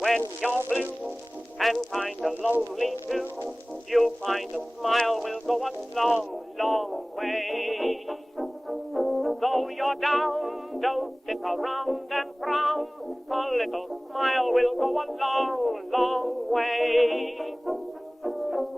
When you're blue and kinda lonely too, you'll find a smile will go a long, long way. Though you're down, don't sit around and frown. A little smile will go a long, long way.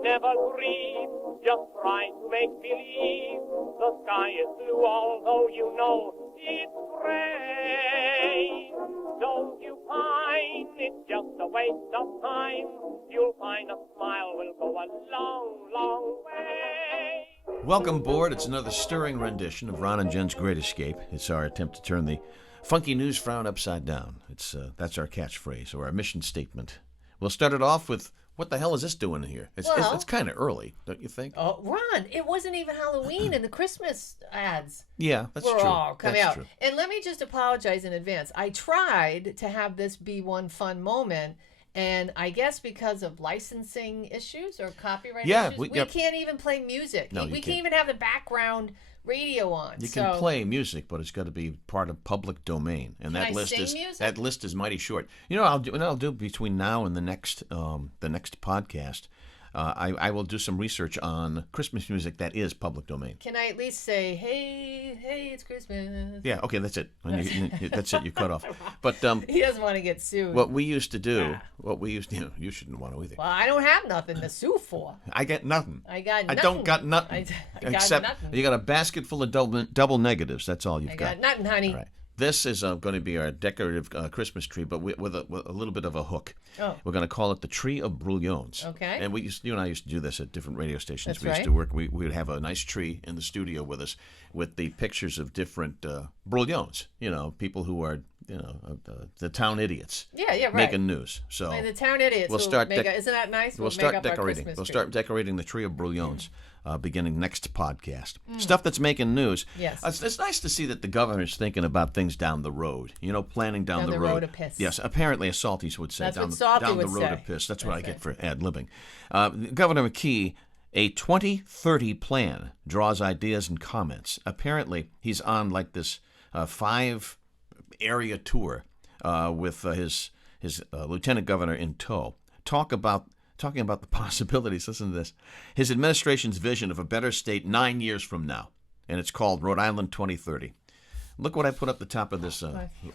Never grieve, just try to make believe the sky is blue, although you know it's gray. Don't you find it's just a waste of time? You'll find a smile will go a long, long way. Welcome aboard. It's another stirring rendition of Ron and Jen's Great Escape. It's our attempt to turn the funky news frown upside down. That's our catchphrase or our mission statement. We'll start it off with, what the hell is this doing here? It's kind of early, don't you think? Oh, Ron, it wasn't even Halloween and the Christmas ads Yeah, that's were true. all coming That's out. true. And let me just apologize in advance. I tried to have this be one fun moment, and I guess because of licensing issues or copyright issues, we can't even play music. No, we you can't even have the background radio on. You can play music, but it's got to be part of public domain, and that list is mighty short. You know, what I'll do between now and the next podcast. I will do some research on Christmas music that is public domain. Can I at least say, hey, it's Christmas? Yeah, okay, that's it. That's it. You cut off. But he doesn't want to get sued. What we used to do, you shouldn't want to either. Well, I don't have nothing to sue for. I got nothing. I don't got nothing. I got nothing. You got a basket full of double negatives. That's all you've got. I got nothing, honey. All right. This is going to be our decorative Christmas tree, but with a little bit of a hook. Oh. We're going to call it the Tree of BRUGLIONES. Okay. And you and I used to do this at different radio stations. That's we used right. to work. We would have a nice tree in the studio with us, with the pictures of different BRUGLIONES. You know, people who are the town idiots. Yeah, right. Making news. So like the town idiots. isn't that nice? We'll start decorating. We'll start decorating the Tree of BRUGLIONES. Beginning next podcast. Stuff that's making news. Yes. It's nice to see that the governor's thinking about things down the road. You know, planning down the road. To piss. Yes, apparently, as Salties would say, That's down what Salty the would road say. to piss. That's what I get for ad-libbing. Governor McKee, a 2030 plan draws ideas and comments. Apparently, he's on like this 5-area tour with his lieutenant governor in tow. Talking about the possibilities. Listen to this. His administration's vision of a better state 9 years from now. And it's called Rhode Island 2030. Look what I put up the top of this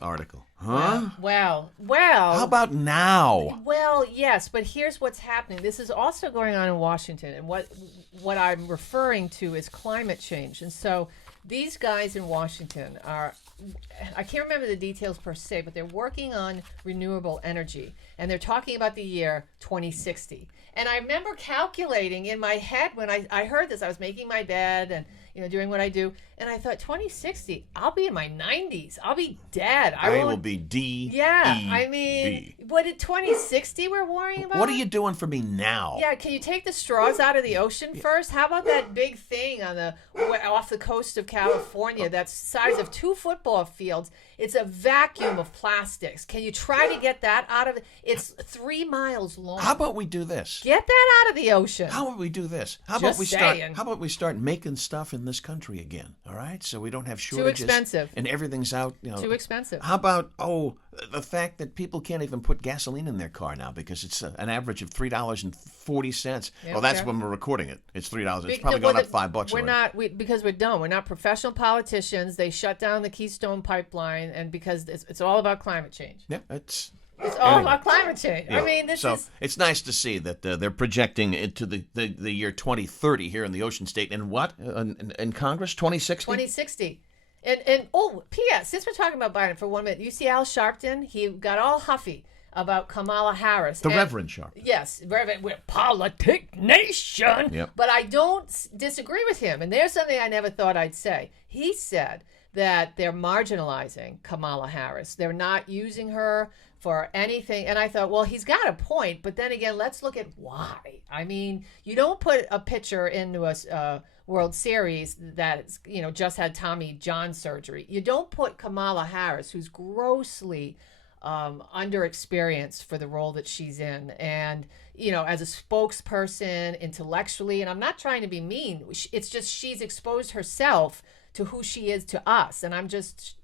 article. Huh? Well. How about now? Well, yes, but here's what's happening. This is also going on in Washington, and what I'm referring to is climate change. And so these guys in Washington I can't remember the details per se, but they're working on renewable energy, and they're talking about the year 2060. And I remember calculating in my head when I heard this. I was making my bed and doing what I do, and I thought 2060, I'll be in my 90s. I'll be dead. I will be D. Yeah, E, I mean, B. what did 2060 we're worrying about? What are you doing for me now? Yeah, can you take the straws out of the ocean first? How about that big thing off the coast of California that's the size of 2 football fields? It's a vacuum of plastics. Can you try to get that out of it? It's 3 miles long. How about we do this? Get that out of the ocean. How about we do this? How about we start making stuff in this country again? All right, so we don't have shortages. Too expensive. And everything's out. Too expensive. How about the fact that people can't even put gasoline in their car now because it's an average of $3.40. Yeah, well, that's when we're recording it. It's $3. It's probably going up $5. Because we're dumb. We're not professional politicians. They shut down the Keystone Pipeline, and because it's all about climate change. Yeah, it's all about climate change. Yeah. I mean, it's nice to see that they're projecting into the year 2030 here in the Ocean State, and what in Congress 2060. 2060. And P.S. Since we're talking about Biden for 1 minute, you see Al Sharpton? He got all huffy about Kamala Harris. Reverend Sharpton. Yes, Reverend. We're politic nation. Yep. But I don't disagree with him. And there's something I never thought I'd say. He said that they're marginalizing Kamala Harris. They're not using her for anything. And I thought, well, he's got a point. But then again, let's look at why. I mean, you don't put a pitcher into a World Series that just had Tommy John surgery. You don't put Kamala Harris, who's grossly underexperienced for the role that she's in, and as a spokesperson intellectually. And I'm not trying to be mean. It's just she's exposed herself to who she is to us. And I'm just,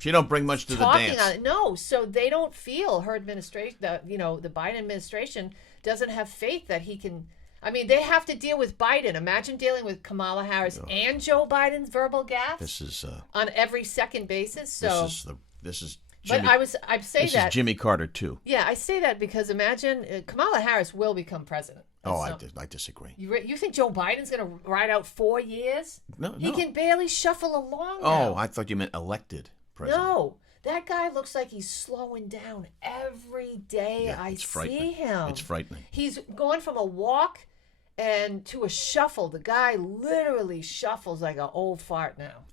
She don't bring much to the talking dance. on it. No, so they don't feel her administration, the Biden administration doesn't have faith that he can. I mean, they have to deal with Biden. Imagine dealing with Kamala Harris and Joe Biden's verbal gaffes. This is on every second basis. So this is. Jimmy, but I say this that is Jimmy Carter too. Yeah, I say that because imagine Kamala Harris will become president. I disagree. You think Joe Biden's going to ride out 4 years? No. He can barely shuffle along now. Oh, I thought you meant elected president. No, that guy looks like he's slowing down every day I see him. It's frightening. He's going from a walk and to a shuffle. The guy literally shuffles like an old fart now.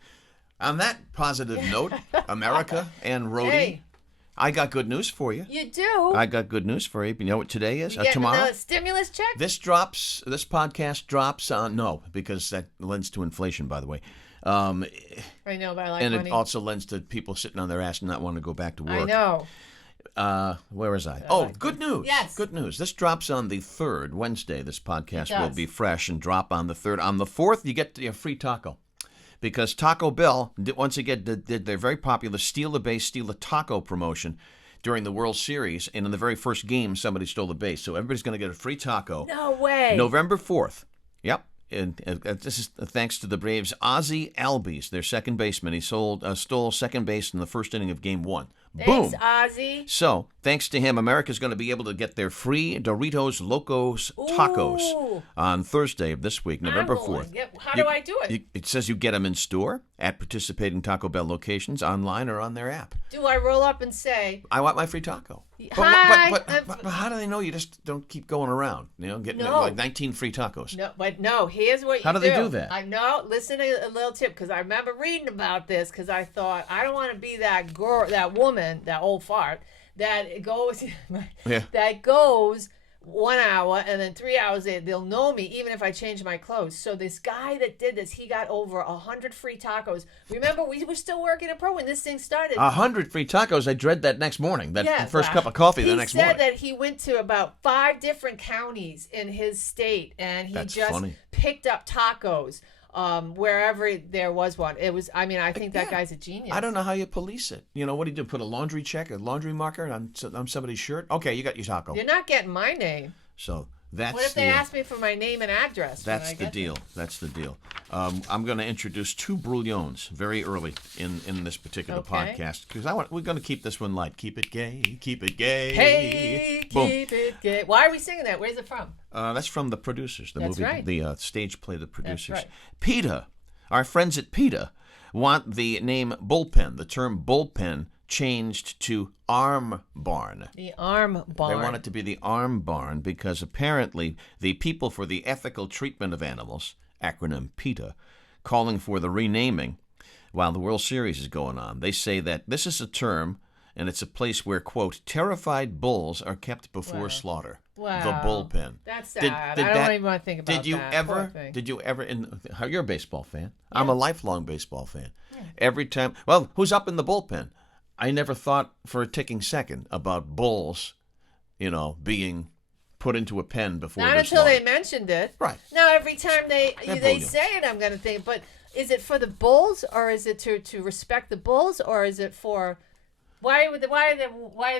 On that positive note, America and RHODY, Hey. I got good news for you. You do? I got good news for you. You know what today is? You getting Tomorrow? another stimulus check? This podcast drops on, no, because that lends to inflation, by the way. I know, but I like and money. it also lends to people sitting on their ass and not wanting to go back to work. I know. Where was I? Good news. Yes. Good news. This drops on the 3rd, Wednesday. This podcast will does. be fresh and drop on the 3rd. On the 4th, you get a free taco. Because Taco Bell, once again, did their very popular Steal the Base, Steal the Taco promotion during the World Series. And in the very first game, somebody stole the base. So everybody's going to get a free taco. No way. November 4th. Yep. And this is thanks to the Braves' Ozzie Albies, their second baseman. He stole second base in the first inning of Game 1. Thanks, Boom. Ozzie. So, thanks to him, America's going to be able to get their free Doritos Locos Tacos on Thursday of this week, November 4th. How do I do it? It says you get them in store at participating Taco Bell locations, online, or on their app. Do I roll up and say, I want my free taco. Hi, But how do they know you just don't keep going around? Getting like 19 free tacos. No, here's what you do. How do they do that? I know. Listen to a little tip, because I remember reading about this, because I thought, I don't want to be that girl, that woman, that old fart, that goes, that goes 1 hour and then 3 hours they'll know me even if I change my clothes. So this guy that did this, he got over 100 free tacos. Remember, we were still working at Pro when this thing started. 100 free tacos. I dread that next morning. That first cup of coffee the next morning. He said that he went to about 5 different counties in his state, and he picked up tacos wherever there was one. It was. I mean, I think that guy's a genius. I don't know how you police it. What do you do? Put a laundry marker on somebody's shirt? Okay, you got your taco. You're not getting my name. So that's. What if they ask me for my name and address? That's the deal. That's the deal. I'm going to introduce 2 BRUGLIONES very early in this particular podcast, because we're going to keep this one light. Keep it gay. Keep it gay. Hey, Boom. keep it gay. Why are we singing that? Where's it from? That's from The Producers, the That's movie, right. the stage play, The Producers. That's right. PETA, our friends at PETA, want the name bullpen, the term bullpen, changed to arm barn. The arm barn. They want it to be the arm barn because apparently the People for the Ethical Treatment of Animals, acronym PETA, calling for the renaming while the World Series is going on. They say that this is a term and it's a place where, quote, terrified bulls are kept before slaughter. Wow. The bullpen. That's sad. I don't even want to think about that. Did you ever, you're a baseball fan. Yeah. I'm a lifelong baseball fan. Yeah. Every time, who's up in the bullpen? I never thought for a ticking second about bulls, being put into a pen before Not until they mentioned it. Right. Now, every time they say it, I'm going to think, but is it for the bulls, or is it to respect the bulls, or is it for... Why are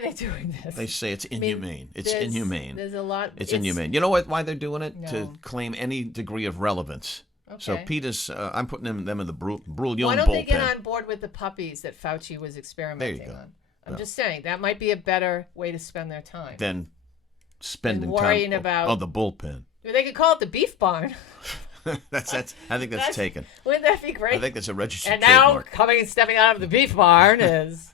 they doing this? They say it's inhumane. It's inhumane. There's a lot. It's inhumane. You know why they're doing it? No. To claim any degree of relevance. Okay. So PETA's, I'm putting them in the Brouillon bullpen. Why don't they get on board with the puppies that Fauci was experimenting on? I'm just saying that might be a better way to spend their time than spending worrying time about the bullpen. They could call it the beef barn. that's. I think that's taken. Wouldn't that be great? I think that's a registered And now trademark. stepping out of the beef barn is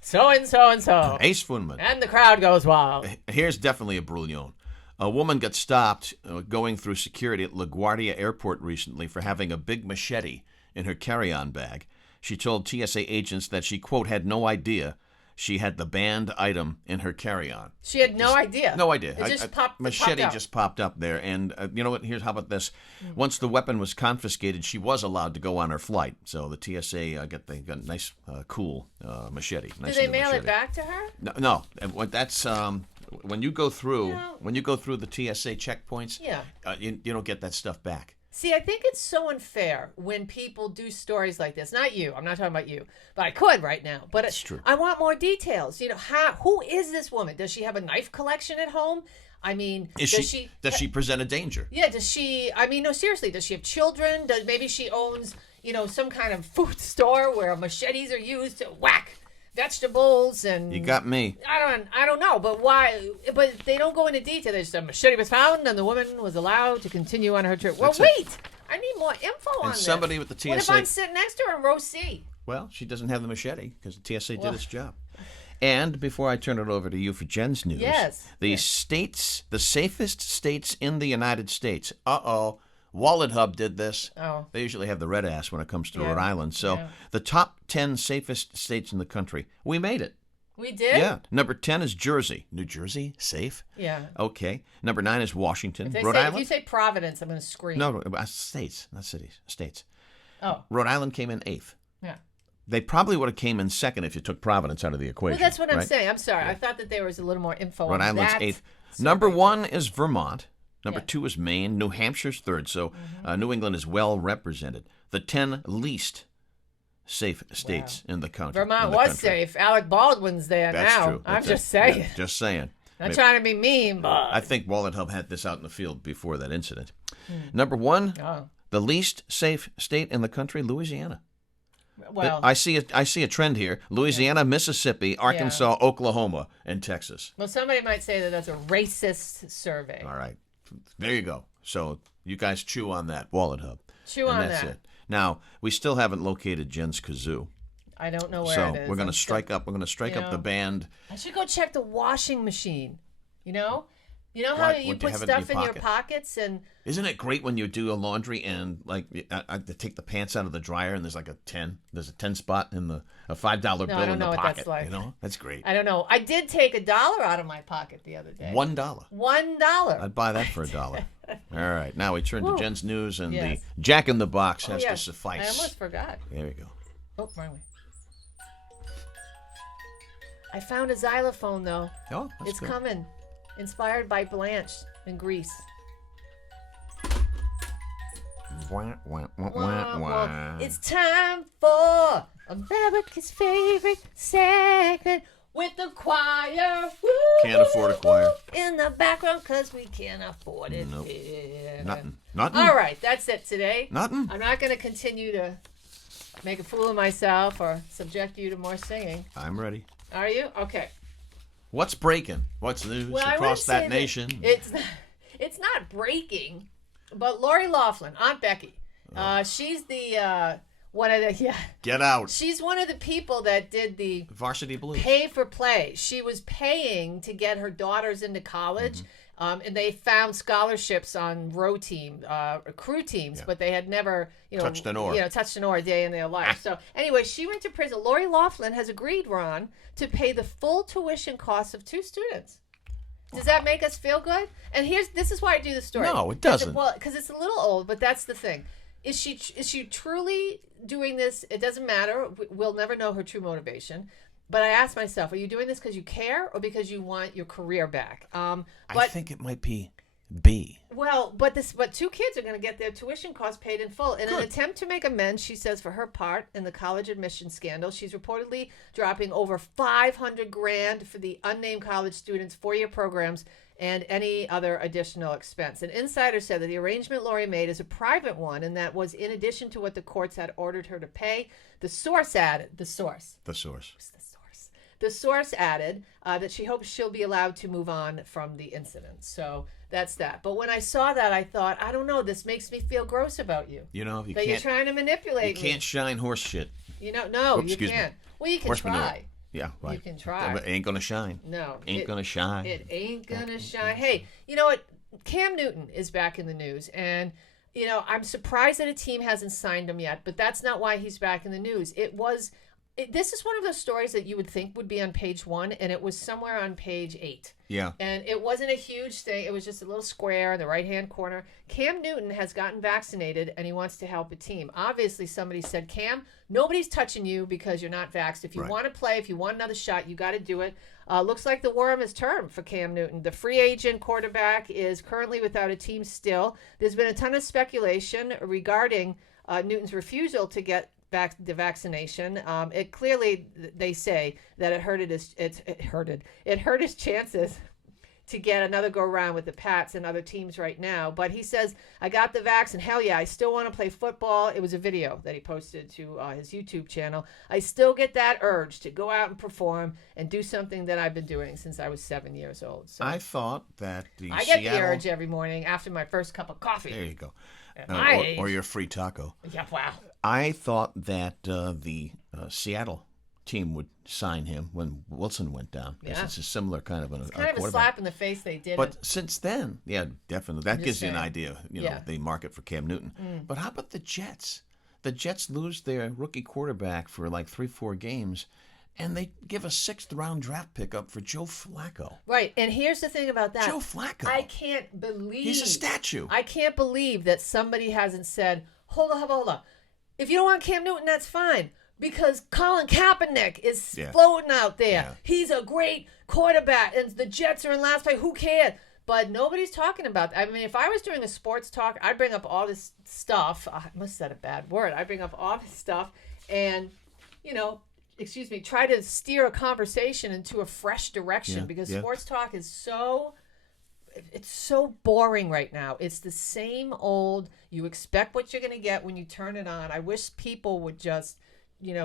so and so and so. Ace Funman. And the crowd goes wild. Here's definitely a brouillon. A woman got stopped going through security at LaGuardia Airport recently for having a big machete in her carry-on bag. She told TSA agents that she, quote, had no idea she had the banned item in her carry-on. She had no idea. No idea. It just machete popped just popped up there. And you know what? How about this? Once the weapon was confiscated, she was allowed to go on her flight. So the TSA got a nice, cool machete. Nice Did they mail it back to her? No. That's when you go through the TSA checkpoints. Yeah. You don't get that stuff back. See, I think it's so unfair when people do stories like this. Not you. I'm not talking about you. But I could right now. But That's true. I want more details. You know, who is this woman? Does she have a knife collection at home? I mean, does she present a danger? Yeah, does she, I mean, no, seriously, does she have children? Maybe she owns, some kind of food store where machetes are used to whack vegetables and... You got me. I don't know, but why? But they don't go into detail. They just, a machete was found and the woman was allowed to continue on her trip. Well, wait, I need more info on this. Somebody with the TSA... What if I'm sitting next to her in row C? Well, she doesn't have the machete because the TSA did its job. And before I turn it over to you for Jen's news, the safest states in the United States. Wallet Hub did this. Oh. They usually have the red ass when it comes to Rhode Island. So the top 10 safest states in the country. We made it. We did? Yeah. Number 10 is Jersey. New Jersey, safe? Yeah. Okay. Number 9 is Washington. Rhode Island? If you say Providence, I'm going to scream. No, states, not cities. States. Oh. Rhode Island came in 8th. Yeah. They probably would have came in 2nd if you took Providence out of the equation. Well, that's what I'm saying. I'm sorry. I thought that there was a little more info Rhode on Island's that. 8th. Number 1 is Vermont. Number 2 is Maine. New Hampshire's 3rd. So New England is well represented. The 10 least safe states in the country. Vermont was safe. Alec Baldwin's there That's now. true. I'm just saying. Yeah, just saying. Not trying to be mean, but... I think Wallet Hub had this out in the field before that incident. Number 1, the least safe state in the country, Louisiana. Well, I see a trend here. Louisiana, Mississippi, Arkansas, Oklahoma, and Texas. Well, somebody might say that that's a racist survey. All right. There you go. So you guys chew on that, Wallet Hub. Chew on that's that. It. Now, we still haven't located Jen's kazoo. I don't know where it is. So we're going to strike up. We're going to strike up the band. I should go check the washing machine. You know how you put stuff in your pockets and... Isn't it great when you do a laundry and like I take the pants out of the dryer and there's like there's a 10 spot in a $5 bill in the pocket. I don't know what that's like. That's great. I don't know. I did take $1 out of my pocket the other day. $1. $1. I'd buy that for $1. All right, now we turn to Jen's news and the Jack in the Box has to suffice. I almost forgot. There we go. Oh, wrong way. I found a xylophone though. Oh, that's it's good. coming. Inspired by Blanche in Greece. Wah, wah, wah, wah, wah. It's time for America's favorite segment with the choir. Woo, Can't afford a choir. In the background because we can't afford it. Nope. Here. Nothing. All right, that's it today. Nothing. I'm not going to continue to make a fool of myself or subject you to more singing. I'm ready. Are you? Okay. What's breaking? What's news across that nation? It's not breaking, but Lori Loughlin, Aunt Becky, she's the one of the Get out. She's one of the people that did the Varsity Blues. Pay for play. She was paying to get her daughters into college. And they found scholarships on row team, crew teams, but they had never, touched an oar. Touched an oar a day in their life. So anyway, she went to prison. Lori Loughlin has agreed, Ron, to pay the full tuition costs of 2 students. Does that make us feel good? And this is why I do the story. No, it doesn't. Well, because it's a little old, but that's the thing. Is she truly doing this? It doesn't matter. We'll never know her true motivation. But I asked myself, are you doing this because you care or because you want your career back? I think it might be B. Well, but 2 kids are going to get their tuition costs paid in full. In an attempt to make amends, she says, for her part in the college admission scandal, she's reportedly dropping over $500,000 for the unnamed college students' 4-year programs and any other additional expense. An insider said that the arrangement Lori made is a private one, and that was in addition to what the courts had ordered her to pay. The source added that she hopes she'll be allowed to move on from the incident. So that's that. But when I saw that, I thought, I don't know, this makes me feel gross about you. You're trying to manipulate me. You can't shine horse shit. No, you can't. Well, you can horse try. Manure. Yeah, right. You can try. But it ain't gonna shine. No. Ain't gonna shine. It ain't gonna shine. Hey, you know what? Cam Newton is back in the news, and I'm surprised that a team hasn't signed him yet, but that's not why he's back in the news. It was This is one of those stories that you would think would be on page 1, and it was somewhere on page 8. Yeah. And it wasn't a huge thing. It was just a little square in the right-hand corner. Cam Newton has gotten vaccinated, and he wants to help a team. Obviously, somebody said, Cam, nobody's touching you because you're not vaxxed. If you want to play, if you want another shot, you got to do it. Looks like the worm is turned for Cam Newton. The free agent quarterback is currently without a team still. There's been a ton of speculation regarding Newton's refusal to get the vaccination. It clearly, they say that it hurt his chances to get another go around with the Pats and other teams right now. But he says, I got the vax, and hell yeah, I still want to play football. It was a video that he posted to his YouTube channel. I still get that urge to go out and perform and do something that I've been doing since I was 7 years old. So I thought that I get the urge every morning after my first cup of coffee. There you go. At my age. Or your free taco. Yeah, wow. I thought that the Seattle team would sign him when Wilson went down. Because it's a similar kind of a kind of a slap in the face they did. But since then, yeah, definitely. That gives you an idea, Yeah. the market for Cam Newton. But how about the Jets? The Jets lose their rookie quarterback for like 3-4 games, and they give a 6th-round draft pick up for Joe Flacco. Right, and here's the thing about that. Joe Flacco. I can't believe... He's a statue. I can't believe that somebody hasn't said, hold up. If you don't want Cam Newton, that's fine. Because Colin Kaepernick is floating out there. Yeah. He's a great quarterback, and the Jets are in last place. Who cares? But nobody's talking about that. I mean, if I was doing a sports talk, I'd bring up all this stuff. I must have said a bad word. I'd bring up all this stuff and, try to steer a conversation into a fresh direction because sports talk is it's so boring right now. It's the same old, you expect what you're going to get when you turn it on. I wish people would just,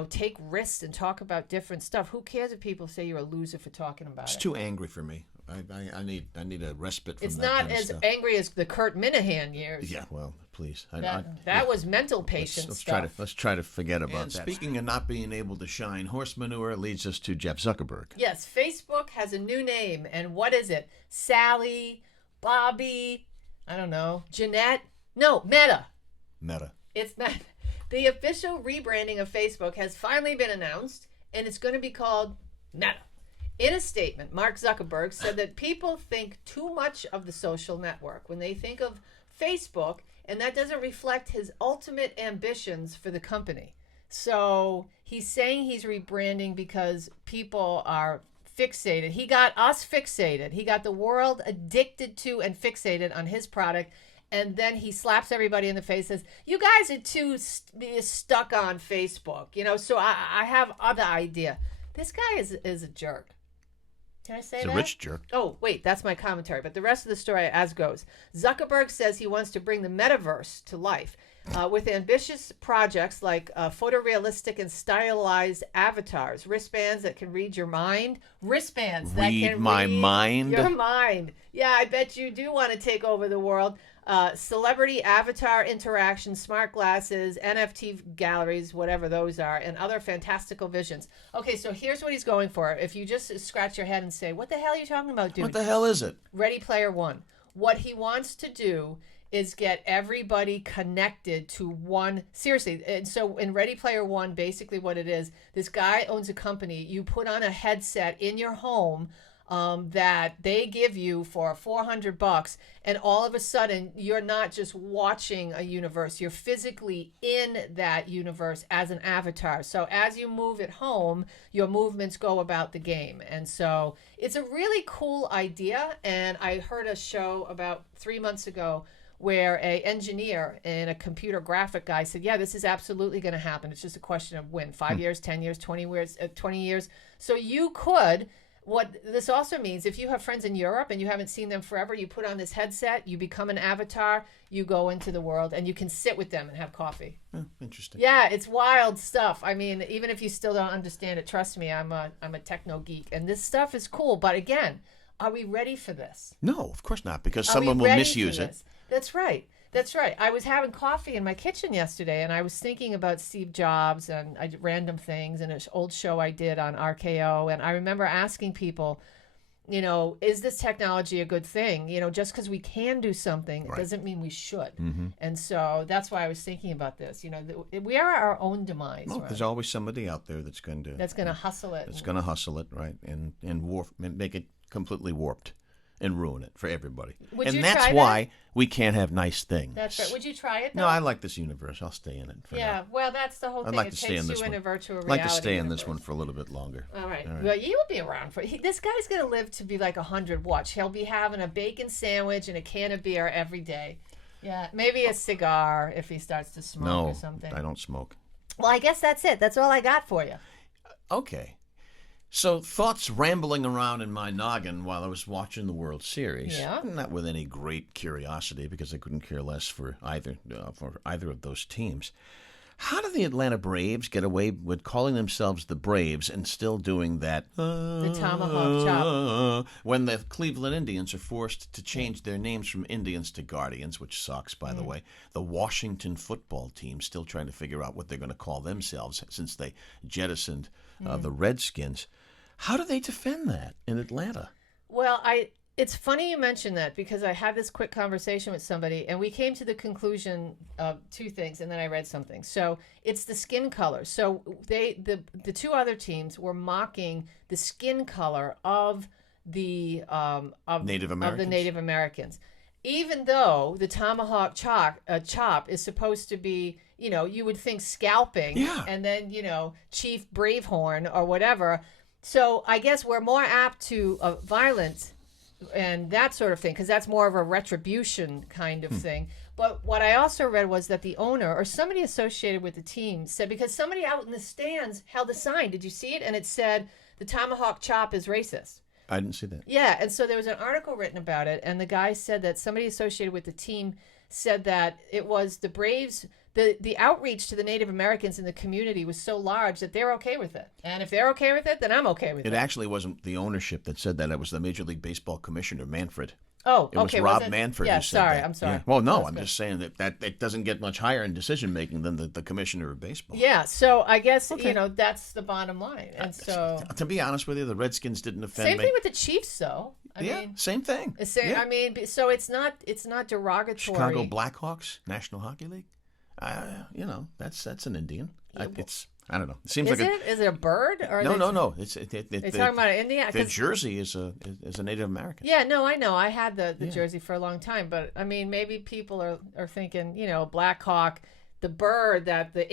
take risks and talk about different stuff. Who cares if people say you're a loser for talking about it? It's too angry for me. I need a respite from it's that not kind of as stuff. angry as the Kurt Minahan years. Yeah, well, please. That was mental patient stuff. Let's try to forget about And that. Speaking of not being able to shine, horse manure leads us to Jeff Zuckerberg. Yes, Facebook has a new name, and what is it? Sally, Bobby, I don't know, Jeanette? No, Meta. Meta. It's Meta. The official rebranding of Facebook has finally been announced, and it's going to be called Meta. In a statement, Mark Zuckerberg said that people think too much of the social network when they think of Facebook, and that doesn't reflect his ultimate ambitions for the company. So he's saying he's rebranding because people are fixated. He got us fixated. He got the world addicted to and fixated on his product. And then he slaps everybody in the face and says, you guys are too stuck on Facebook. So I have other idea. This guy is a jerk. Can I say that? He's a rich jerk. Oh, wait, that's my commentary. But the rest of the story as goes. Zuckerberg says he wants to bring the metaverse to life with ambitious projects like photorealistic and stylized avatars, wristbands that can read your mind. Wristbands that can read my mind? Your mind. Yeah, I bet you do want to take over the world. Celebrity avatar interaction, smart glasses, NFT galleries, whatever those are, and other fantastical visions. Okay, so here's what he's going for. If you just scratch your head and say, what the hell are you talking about, dude? What the hell is it? Ready Player One. What he wants to do is get everybody connected to one. Seriously, and so in Ready Player One, basically what it is, this guy owns a company. You put on a headset in your home that they give you for $400, and all of a sudden you're not just watching a universe, you're physically in that universe as an avatar. So as you move at home, your movements go about the game. And so it's a really cool idea. And I heard a show about 3 months ago where an engineer and a computer graphic guy said, yeah, this is absolutely going to happen. It's just a question of when, 5 years, 10 years, 20 years. So you could... What this also means, if you have friends in Europe and you haven't seen them forever, you put on this headset, you become an avatar, you go into the world, and you can sit with them and have coffee. Oh, interesting. Yeah, it's wild stuff. I mean, even if you still don't understand it, trust me, I'm a techno geek, and this stuff is cool. But again, are we ready for this? No, of course not, because someone will misuse it. That's right. That's right. I was having coffee in my kitchen yesterday, and I was thinking about Steve Jobs and random things and an old show I did on RKO. And I remember asking people, is this technology a good thing? Just because we can do something Right. doesn't mean we should. Mm-hmm. And so that's why I was thinking about this. We are our own demise. Well, right? there's always somebody out there that's going to hustle it. That's going to hustle it, right, and warp, and make it completely warped, and ruin it for everybody. Would you and that's try why that? we can't have nice things. That's right. Would you try it, though? No, I like this universe. I'll stay in it. For Yeah, now. well, that's the whole thing. I'd like It to stay takes in this you in one. a virtual I'd reality like to stay in universe. this one for a little bit longer. All right. All right. Well, you'll be around for this guy's going to live to be like 100. Watch. He'll be having a bacon sandwich and a can of beer every day. Yeah, maybe a cigar if he starts to smoke No, or something. I don't smoke. Well, I guess that's it. That's all I got for you. Okay. So thoughts rambling around in my noggin while I was watching the World Series. Yeah. Not with any great curiosity because I couldn't care less for either of those teams. How do the Atlanta Braves get away with calling themselves the Braves and still doing that The tomahawk chop. when the Cleveland Indians are forced to change their names from Indians to Guardians, which sucks, by the way. The Washington football team still trying to figure out what they're going to call themselves since they jettisoned the Redskins. How do they defend that in Atlanta? Well, it's funny you mention that because I had this quick conversation with somebody and we came to the conclusion of two things and then I read something. So it's the skin color. So the two other teams were mocking the skin color of the Native Americans. Of the Native Americans. Even though the tomahawk chop is supposed to be, you would think scalping and then, Chief Bravehorn or whatever. So I guess we're more apt to violence and that sort of thing because that's more of a retribution kind of thing. But what I also read was that the owner or somebody associated with the team said, because somebody out in the stands held a sign, did you see it? And it said, the tomahawk chop is racist. I didn't see that. Yeah, and so there was an article written about it, and the guy said that somebody associated with the team said that it was the Braves, the outreach to the Native Americans in the community was so large that they're okay with it. And if they're okay with it, then I'm okay with it. It actually wasn't the ownership that said that. It was the Major League Baseball commissioner, Manfred. Oh, It was okay. Rob was it? Manfred Yeah, who said that. I'm sorry. Yeah. Well, no, That's I'm good. just saying that it doesn't get much higher in decision-making than the commissioner of baseball. Yeah, so I guess, Okay. that's the bottom line. And so... To be honest with you, the Redskins didn't offend Same me. thing with the Chiefs, though. I mean, same thing. I mean, so it's not derogatory. Chicago Blackhawks, National Hockey League. That's an Indian. I don't know. It seems Is like it? Is it a bird? Or no. It's They're talking about India? The jersey is a Native American. Yeah, no, I know. I had the jersey for a long time, but I mean, maybe people are thinking, Black Hawk, the bird that the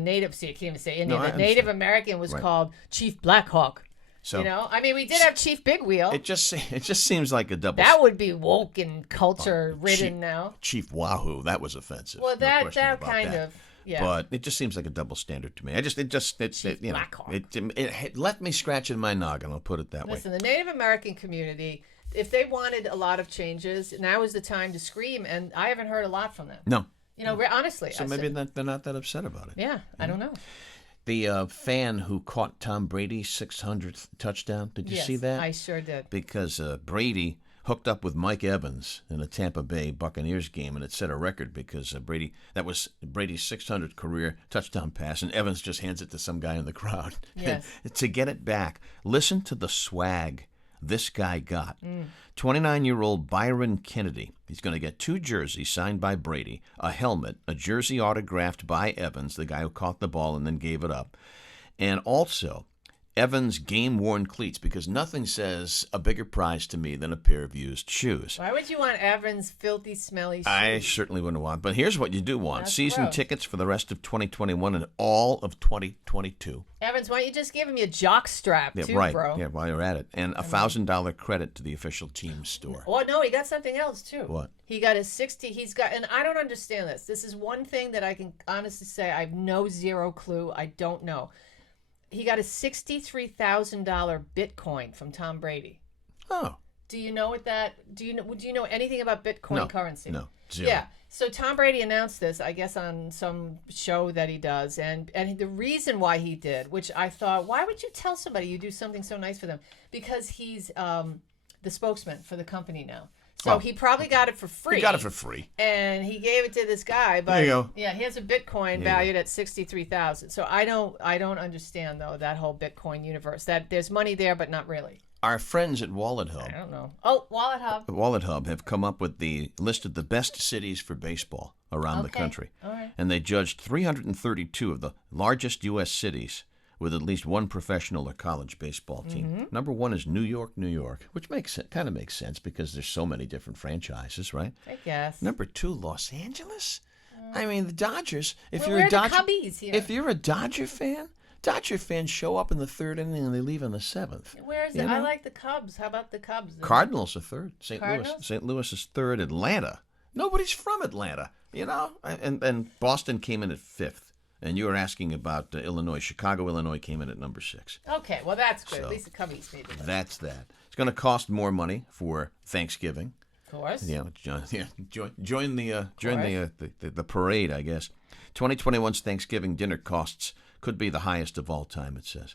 native. See, I can't even say Indian. No, I the Native understand. American was Right. called Chief Black Hawk. So I mean, we did have Chief Big Wheel. it just seems like a double. That would be woke and culture ridden now. Chief Wahoo, that was offensive. Well, No that question about kind that. of. Yeah. But it just seems like a double standard to me. Blackhawk. It left me scratching my noggin. I'll put it that way. Listen, the Native American community, if they wanted a lot of changes, now is the time to scream, and I haven't heard a lot from them. No. Honestly. So maybe they're not that upset about it. Yeah, I don't know. The fan who caught Tom Brady's 600th touchdown, did you see that? I sure did. Because Brady hooked up with Mike Evans in a Tampa Bay Buccaneers game, and it set a record because that was Brady's 600th career touchdown pass, and Evans just hands it to some guy in the crowd. Yes. And to get it back, listen to the swag this guy got. 29-year-old Byron Kennedy. He's going to get 2 jerseys signed by Brady, a helmet, a jersey autographed by Evans, the guy who caught the ball and then gave it up, and also Evans' game-worn cleats, because nothing says a bigger prize to me than a pair of used shoes. Why would you want Evans' filthy, smelly shoes? I certainly wouldn't want. But here's what you do want. That's Season gross. tickets for the rest of 2021 and all of 2022. Evans, why don't you just give him your jock strap, too, right. bro? Yeah, while you're at it. And a $1,000 credit to the official team store. Oh, no, he got something else, too. What? He got and I don't understand this. This is one thing that I can honestly say I have zero clue. I don't know. He got a $63,000 Bitcoin from Tom Brady. Oh. Do you know what that? Do you know anything about Bitcoin currency? No. Zero. Yeah. So Tom Brady announced this, I guess, on some show that he does, and the reason why he did, which I thought, why would you tell somebody you do something so nice for them? Because he's the spokesman for the company now. So he probably got it for free. He got it for free. And he gave it to this guy, but There you go. yeah, he has a Bitcoin valued at $63,000. So I don't understand though that whole Bitcoin universe. That there's money there, but not really. Our friends at Wallet Hub. I don't know. Oh, Wallet Hub. Wallet Hub have come up with the list of the best cities for baseball around the country. All right. And they judged 332 of the largest U.S. cities with at least one professional or college baseball team. Number one is New York, New York, which kind of makes sense because there's so many different franchises, right? I guess. Number two, Los Angeles. I mean, the Dodgers. If Well, you're a we're the Dodger, Cubbies here. if you're a Dodger fan, Dodger fans show up in the third inning and they leave in the seventh. Where is You it? I know? like the Cubs. How about the Cubs? Cardinals are third. St. Louis. Cardinals? St. Louis is third. Atlanta. Nobody's from Atlanta. You know, and Boston came in at fifth. And you were asking about Illinois. Chicago, Illinois came in at number 6. Okay, well that's good. So, At least the Cubbies made it. That's that. It's going to cost more money for Thanksgiving. Of course. Yeah, join the parade, I guess. 2021's Thanksgiving dinner costs could be the highest of all time, it says,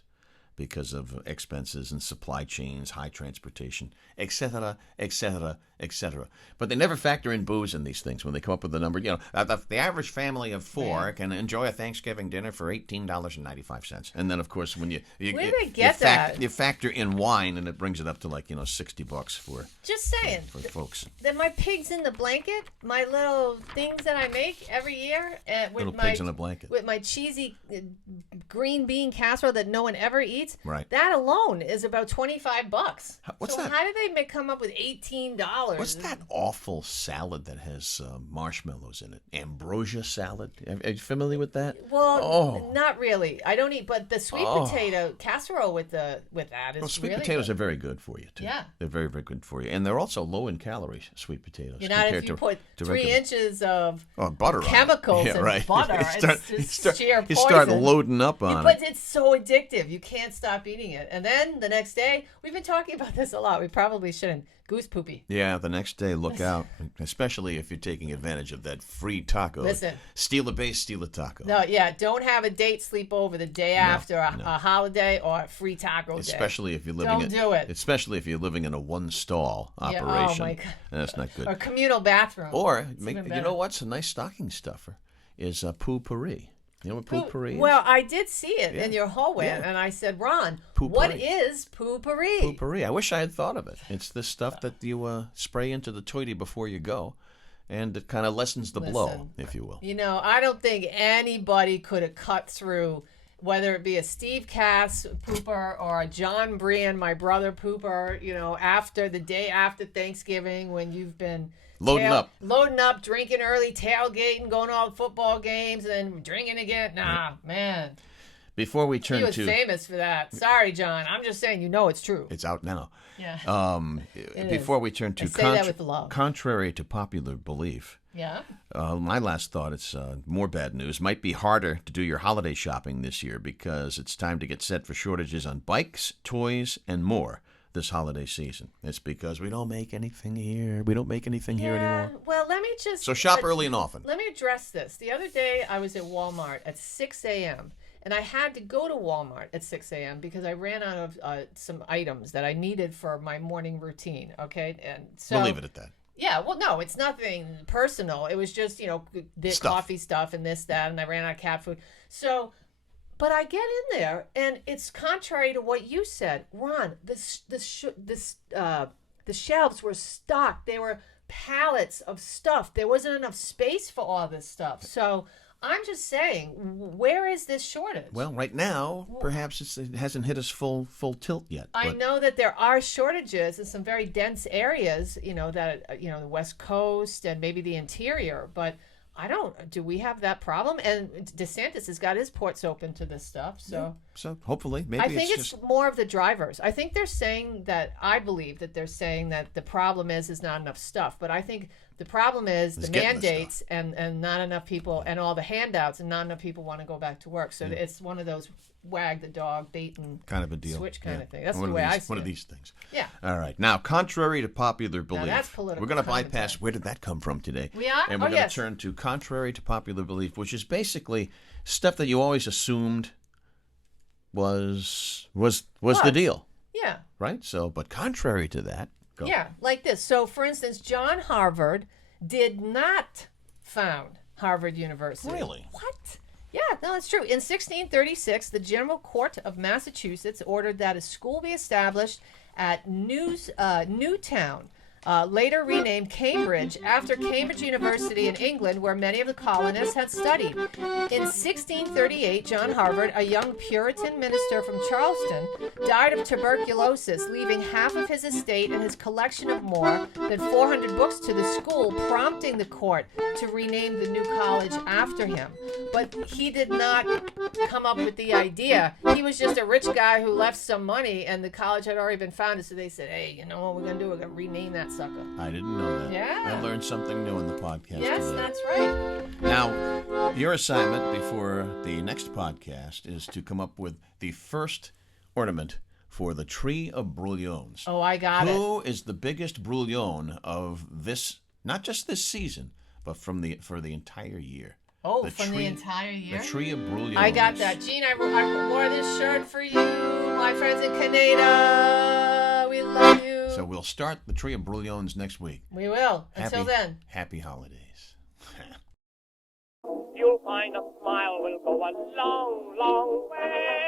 because of expenses and supply chains, high transportation, etc., etc., etc. But they never factor in booze in these things when they come up with the number. You know, the average family of 4 can enjoy a Thanksgiving dinner for $18.95. And then, of course, when you Where do they get that? You factor in wine, and it brings it up to like $60 for Just saying. for folks. Then my pigs in the blanket, my little things that I make every year, with Little my pigs in a blanket. with my cheesy green bean casserole that no one ever eats. Right. That alone is about $25. What's so that? how did they come up with $18? What's that awful salad that has marshmallows in it? Ambrosia salad? Are you familiar with that? Well, not really. I don't eat, but the sweet Oh. potato casserole with that is Well, sweet really potatoes good. are very good for you, too. Yeah. They're very, very good for you. And they're also low in calories, sweet potatoes. You know, if compared you put to 3 regular- inches of butter on it. chemicals Yeah, and right. butter, You it's start- sheer you poison. start loading up on But it. it's so addictive. You can't stop eating it. And then the next day, we've been talking about this a lot. We probably shouldn't. Goose poopy. Yeah, the next day, look out. Especially if you're taking advantage of that free taco. Listen. Steal a base, steal a taco. No, yeah, don't have a date sleepover the day after a holiday or a free taco day. Especially if you're living Don't do it. Especially if you're living in a one-stall Yeah, oh operation. my God. That's not good. Or communal bathroom. Or It's make, even you better. know what's a nice stocking stuffer is potpourri. You know what potpourri is? Well, I did see it Yeah. in your hallway, Yeah. and I said, Ron, Potpourri. what is potpourri? Potpourri. I wish I had thought of it. It's the stuff that you spray into the toilet before you go, and it kind of lessens the blow, Listen. if you will. You know, I don't think anybody could have cut through, whether it be a Steve Cass pooper or a John Brien, my brother pooper, after the day after Thanksgiving when you've been Loading up, drinking early, tailgating, going to all the football games, and then drinking again. Nah, man. Before we He turn was to... famous for that. Sorry, John. I'm just saying, it's true. It's out now. Yeah. Before we turn to... I say that with love. Contrary to popular belief... Yeah. My last thought, it's more bad news. Might be harder to do your holiday shopping this year because it's time to get set for shortages on bikes, toys, and more this holiday season. It's because we don't make anything here. We don't make anything here anymore. Well, let me just... So shop early and often. Let me address this. The other day, I was at Walmart at 6 a.m., and I had to go to Walmart at 6 a.m. because I ran out of some items that I needed for my morning routine, okay? And so... We'll leave it at that. Yeah, well, no, it's nothing personal. It was just, the Stuff. coffee stuff and this, that, and I ran out of cat food. So, but I get in there, and it's contrary to what you said. Ron, the shelves were stocked. They were pallets of stuff. There wasn't enough space for all this stuff. So I'm just saying, where is this shortage? Well, right now, perhaps it hasn't hit us full tilt yet. I know that there are shortages in some very dense areas, the West Coast and maybe the interior, but do we have that problem? And DeSantis has got his ports open to this stuff, so. Yeah. So hopefully, maybe I think it's just... more of the drivers. I think I believe that they're saying that the problem is not enough stuff, but I think the problem is the mandates and not enough people and all the handouts and not enough people want to go back to work. So it's one of those wag the dog, bait and kind of a deal. Switch kind Yeah. of thing. That's one the way I see One it. of these things. Yeah. All right. Now, contrary to popular belief, that's political we're going to bypass commentary. where did that come from today? We are? And we're Oh, going yes. to turn to contrary to popular belief, which is basically stuff that you always assumed was the deal, Yeah. right? So, but contrary to that, go. Yeah, like this. So, for instance, John Harvard did not found Harvard University. Really? What? Yeah, no, it's true. In 1636, the General Court of Massachusetts ordered that a school be established at Newtown, later renamed Cambridge, after Cambridge University in England, where many of the colonists had studied. In 1638, John Harvard, a young Puritan minister from Charleston, died of tuberculosis, leaving half of his estate and his collection of more than 400 books to the school, prompting the court to rename the new college after him. But he did not come up with the idea. He was just a rich guy who left some money, and the college had already been founded, so they said, hey, you know what we're going to do? We're going to rename that sucker. I didn't know that. Yeah. I learned something new in the podcast Yes, today. that's right. Now, your assignment before the next podcast is to come up with the first ornament for the Tree of BRUGLIONES. Oh, I got it. Who is the biggest BRUGLIONE of this, not just this season, but for the entire year? Oh, the entire year? The Tree of BRUGLIONES. I got that. Gene, I wore this shirt for you, my friends in Canada. We love you. So we'll start the Tree of BRUGLIONES next week. We will. Until then. Happy holidays. You'll find a smile will go a long, long way.